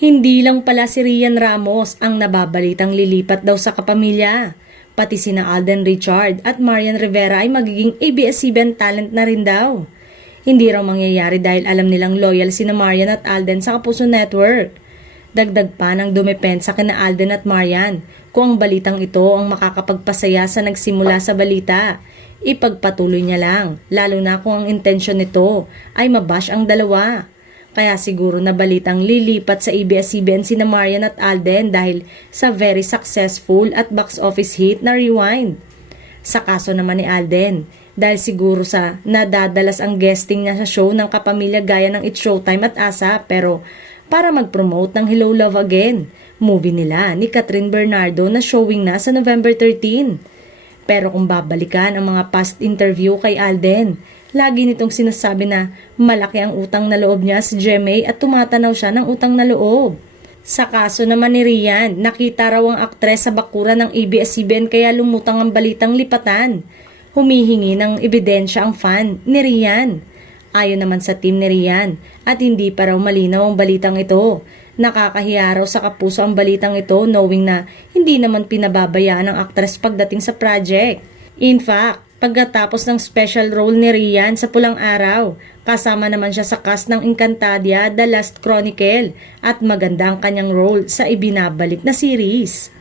Hindi lang pala si Rian Ramos ang nababalitang lilipat daw sa kapamilya. Pati sina Alden Richard at Marian Rivera ay magiging ABS-CBN talent na rin daw. Hindi raw mangyayari dahil alam nilang loyal sina Marian at Alden sa Kapuso Network. Dagdag pa ng dumepensa kina Alden at Marian kung ang balitang ito ang makakapagpasaya sa nagsimula sa balita. Ipagpatuloy niya lang, lalo na kung ang intensyon nito ay mabash ang dalawa. Kaya siguro na balitang lilipat sa ABS-CBN sina Marian at Alden dahil sa very successful at box office hit na Rewind. Sa kaso naman ni Alden, dahil siguro sa nadadalas ang guesting niya sa show ng kapamilya gaya ng It's Showtime at Asa, pero para mag-promote ng Hello Love Again, movie nila ni Catherine Bernardo na showing na sa November 13. Pero kung babalikan ang mga past interview kay Alden, lagi nitong sinasabi na malaki ang utang na loob niya sa GMA at tumatanaw siya ng utang na loob. Sa kaso naman ni Rian, nakita raw ang aktres sa bakuran ng ABS-CBN kaya lumutang ang balitang lipatan. Humihingi ng ebidensya ang fan ni Rian. Ayon naman sa team ni Rian at hindi pa raw malinaw ang balitang ito. Nakakahiya raw sa Kapuso ang balitang ito knowing na hindi naman pinababayaan ng aktres pagdating sa project. In fact, pagkatapos ng special role ni Rian sa Pulang Araw, kasama naman siya sa cast ng Encantadia, The Last Chronicle at maganda ang kanyang role sa ibinabalik na series.